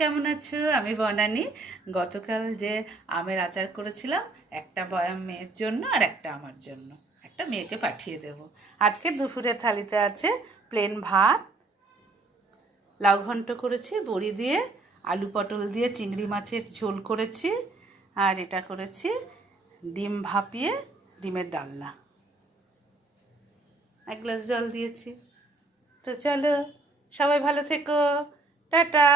কেমন আছো? আমি বনানী। গতকাল যে আমের আচার করেছিলাম, একটা বয়াম মেয়ের জন্য আর একটা আমার জন্য, একটা মেয়েকে পাঠিয়ে দেব। আজকে দুপুরের থালিতে আছে প্লেন ভাত, লাউ ঘন্ট করেছি বড়ি দিয়ে, আলু পটল দিয়ে চিংড়ি মাছের ঝোল করেছি, আর এটা করেছি ডিম ভাপিয়ে ডিমের ডালনা। এক গ্লাস জল দিয়েছি। তো চলো, সবাই ভালো থেকো, টাটা।